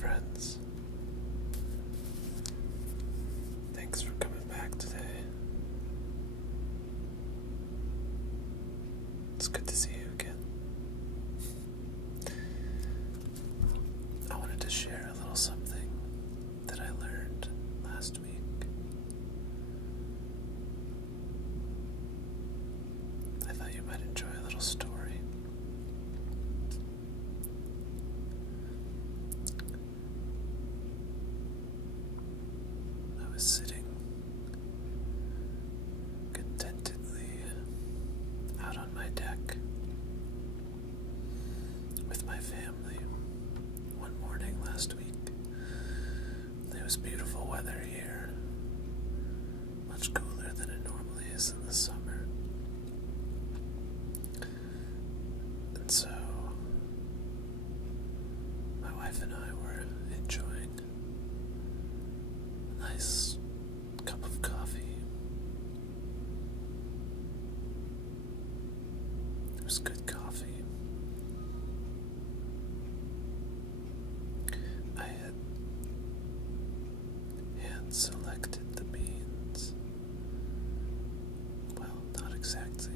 friends. Thanks for coming back today. It's good to see you again. I wanted to share a little something that I learned last week. I thought you might enjoy a little story. I was sitting contentedly out on my deck with my family one morning last week. It was beautiful weather here, much cooler than it normally is in the summer. And so my wife and I were enjoying a nice cup of coffee. It was good coffee. I had hand selected the beans. Well, not exactly,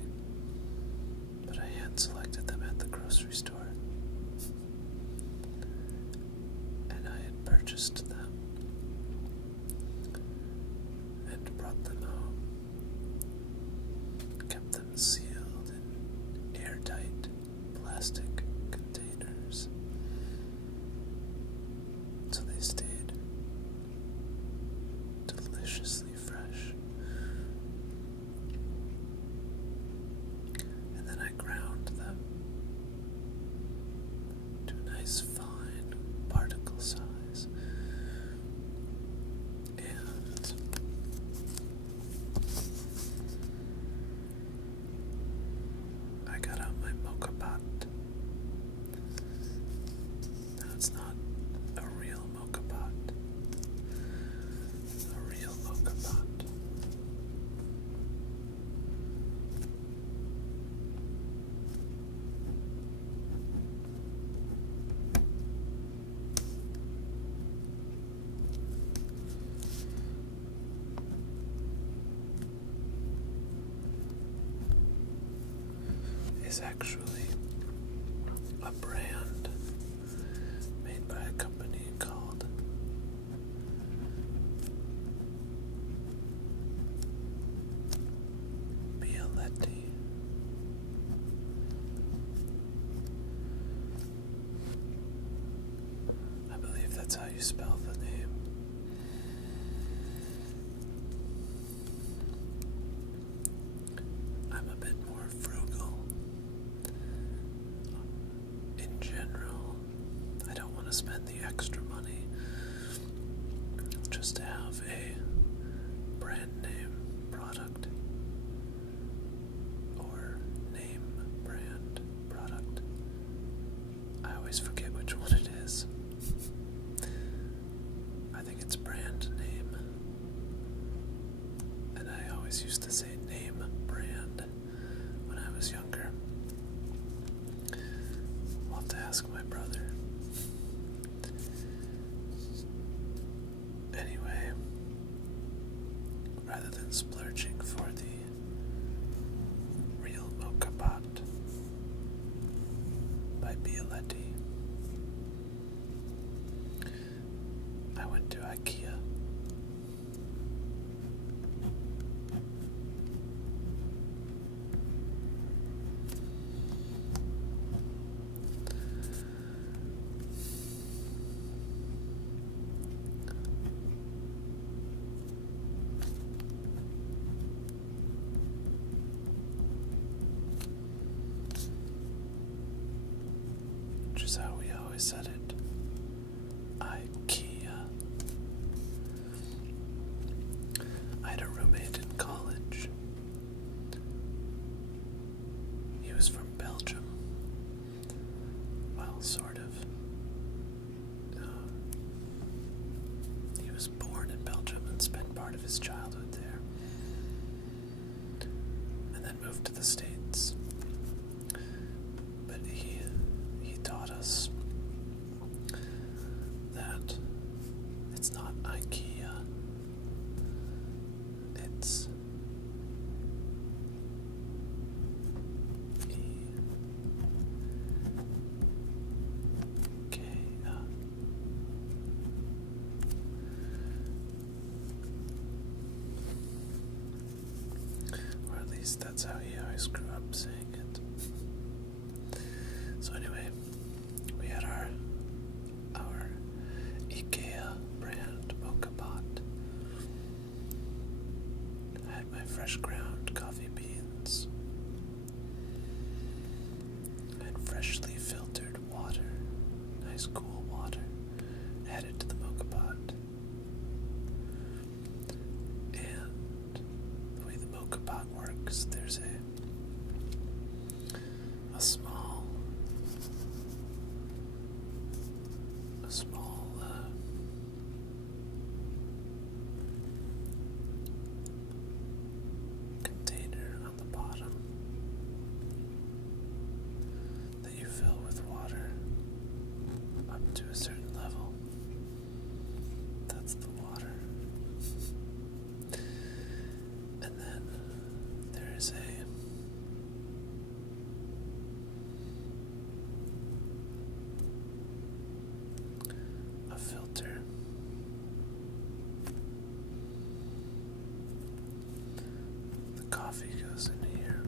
but I hand selected them at the grocery store. And I had purchased them and brought them home, kept them sealed in airtight plastic containers so they stayed deliciously fresh. And then I ground them to a nice fine particle size. And I got out my mocha pot. Now it's not a real mocha pot. A real mocha pot is actually a brand made by a company called Bialetti. I believe that's how you spell the name. I'm a bit more frugal. In general, I don't want to spend the extra money just to have a brand name product or name brand product. I always forget which one it is. I think it's brand name. And I always used to say name brand when I was younger. I'll have to ask my brother. Anyway, rather than splurging for the real mocha pot by Bialetti, I went to IKEA. Which is how we always said it. IKEA. I had a roommate in college. He was from Belgium. Well, sort of. He was born in Belgium and spent part of his childhood there. And then moved to the States. But he taught us that always screw up saying it. So anyway, we had our IKEA brand mocha pot. I had my fresh ground coffee beans and freshly filtered water, nice cool water, added to the mocha pot. And the way the mocha pot works, there's a small container on the bottom that you fill with water up to a certain level. That's the water. And then there is a filter. The coffee goes in here.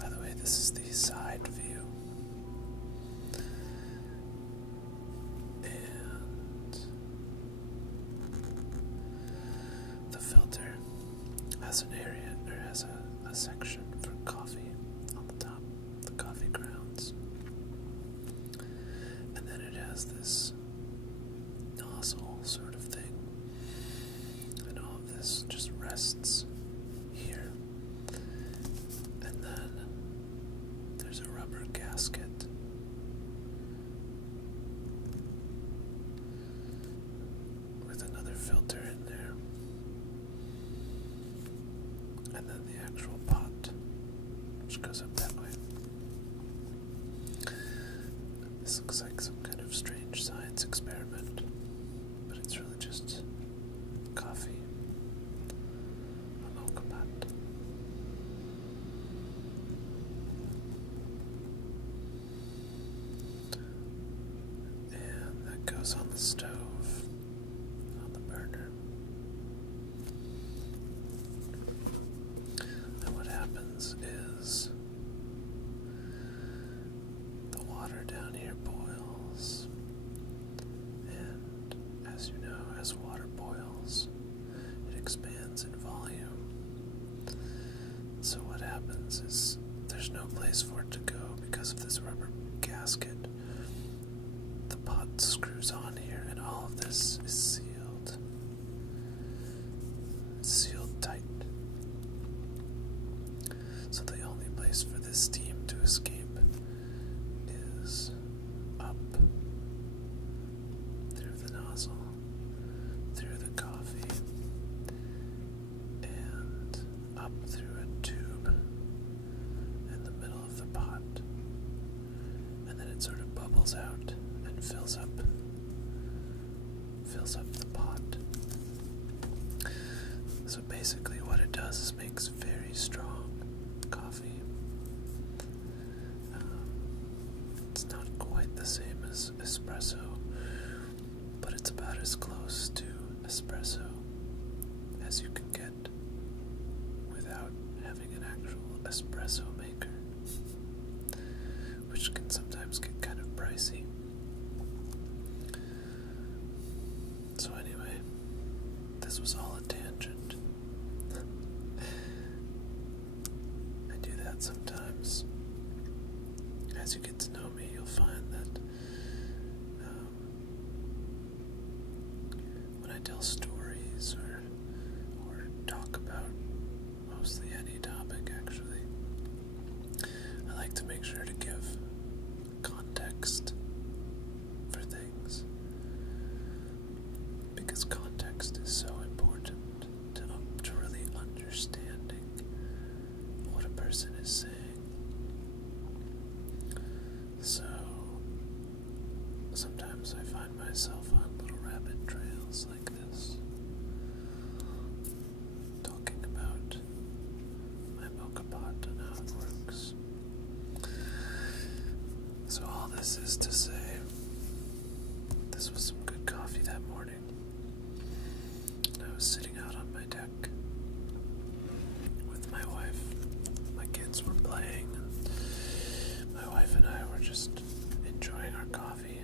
By the way, this is the side view. And the filter has an area, or has a section for coffee on the top, the coffee grounds. And then it has this nozzle sort of thing. And all of this just rests here. And then there's a rubber gasket with another filter in there. And then the actual pot, which goes up that way. This looks like some kind of strange science experiment, but it's really just coffee, a mocha pot. And that goes on the stove, on the burner. And what happens is the water down here boils, and as you know, as water boils, it expands in volume. So what happens is there's no place for it to go because of this rubber gasket. The pot screws on here, and all of this is sealed. It's sealed tight. So the only place for this steam to escape is up through the nozzle, through the coffee, and up through a tube in the middle of the pot. And then it sort of bubbles out and fills up the pot. So basically what it does is makes very strong coffee. It's not quite the same as espresso, but it's about as close to espresso as you can get without having an actual espresso maker, which can sometimes get kind of pricey. So anyway, this was all a tangent. I do that sometimes. As you get to know me, you'll find that when I tell stories or talk about mostly any topic, actually, I like to make sure to give context for things, because context is so important to really understanding what a person is saying. So sometimes I find myself on little rabbit trails like this, talking about my mocha pot and how it works. So all this is to say this was some good coffee that morning. I was sitting out on my deck with my wife. My kids were playing, and my wife and I were just enjoying our coffee.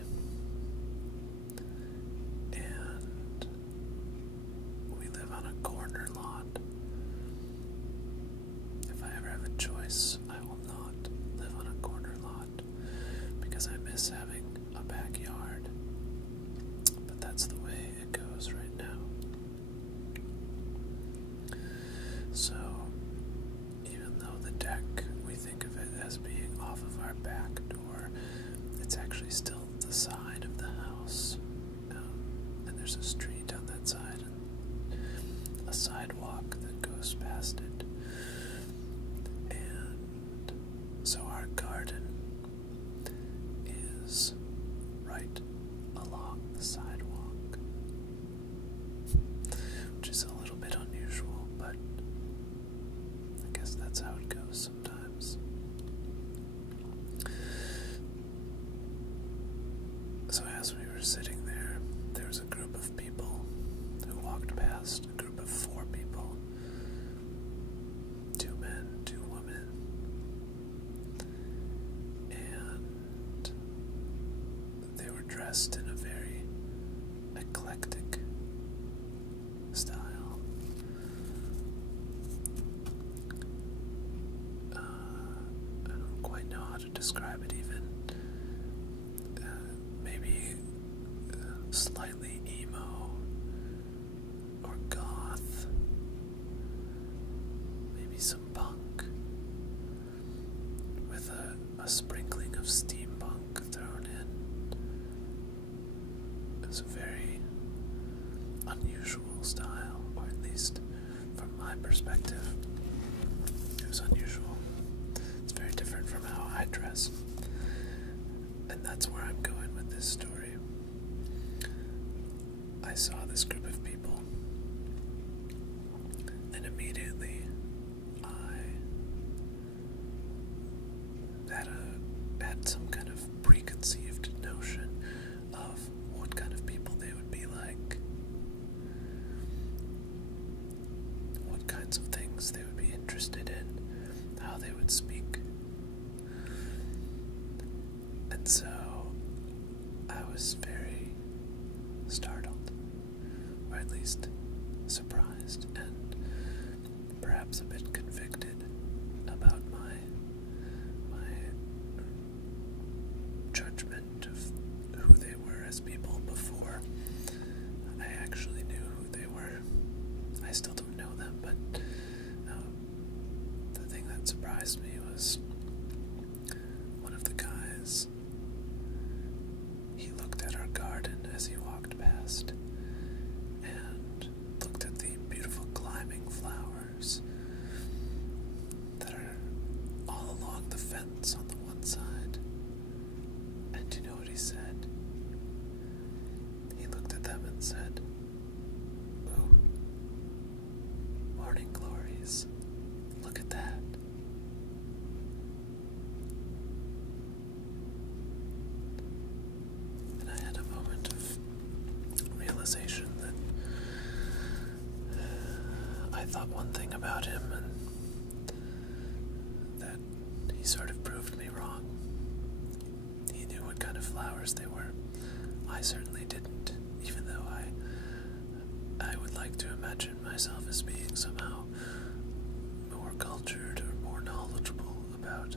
And we live on a corner lot. If I ever have a choice, I will not live on a corner lot because I miss having a backyard. But that's the way it goes right now. So, even though the deck, we think of it as being off of our back door, it's actually still the side of the house. And there's a street on that side and a sidewalk that goes past it. And so our garden is right along the sidewalk, which is a little bit unusual, but I guess that's how it goes sometimes. So as we were sitting there, there was a group of people who walked past, a group of 4 people, 2 men, 2 women, and they were dressed in a very eclectic style. I don't quite know how to describe it even. Maybe slightly emo or goth, maybe some punk with a sprinkling of steampunk thrown in. It's a very unusual style, or at least from my perspective, it was unusual. It's very different from how I dress. And that's where I'm going with this story. I saw this group of people, and immediately I had some kind of preconceived notion of what kind of people they would be like, what kinds of things they would be interested in, how they would speak. And so I was very startled, or at least surprised, and perhaps a bit convicted about my judgment of who they were as people before I actually knew who they were. I still don't know them, but the thing that surprised me was one of the guys. He looked at our garden as he walked past and looked at the beautiful climbing flowers that are all along the fence on the one side. And do you know what he said? He looked at them and said, "Ooh, morning glories. Look at that." And I had a moment of realization that I thought one thing about him and that he sort of proved me wrong. He knew what kind of flowers they were. I certainly didn't, even though I would like to imagine myself as being somehow more cultured or more knowledgeable about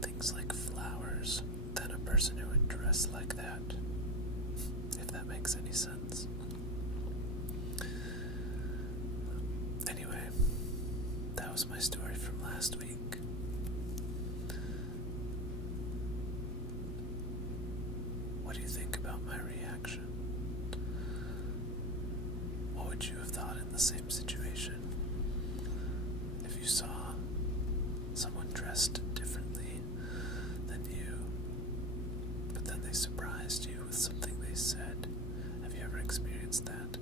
things like flowers than a person who would dress like that, if that makes any sense. Anyway, that was my story from last week. What do you think about my reaction? What would you have thought in the same situation? If you saw someone dressed differently than you, but then they surprised you with something they said. Have you ever experienced that?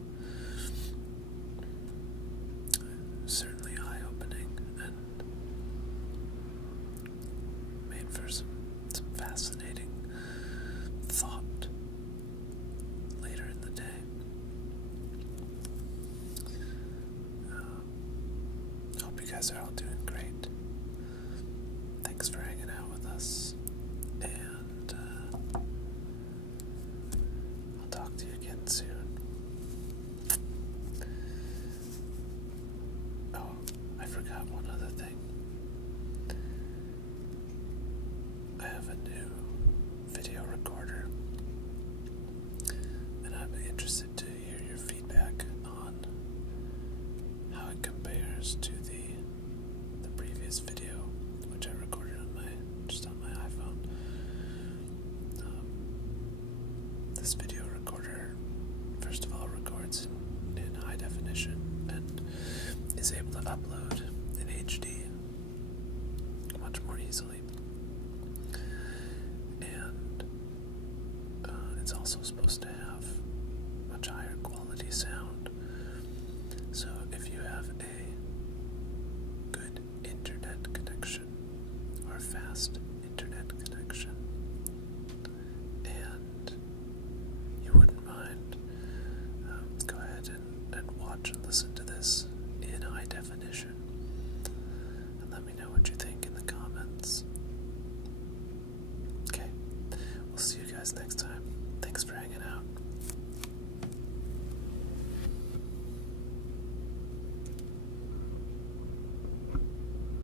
Certainly eye-opening and made for some fascinating thought. guys are all doing great. Thanks for hanging out with us, and I'll talk to you again soon. Oh, I forgot one other thing. I have a new video recorder, and I'd be interested to hear your feedback on how it compares to the previous video, which I recorded on my iPhone. This video recorder, first of all, records in high definition and is able to upload in HD much more easily. And it's also supposed to have much higher quality sound. So if you have a good internet connection or a fast internet connection, and you wouldn't mind, go ahead and watch and listen to this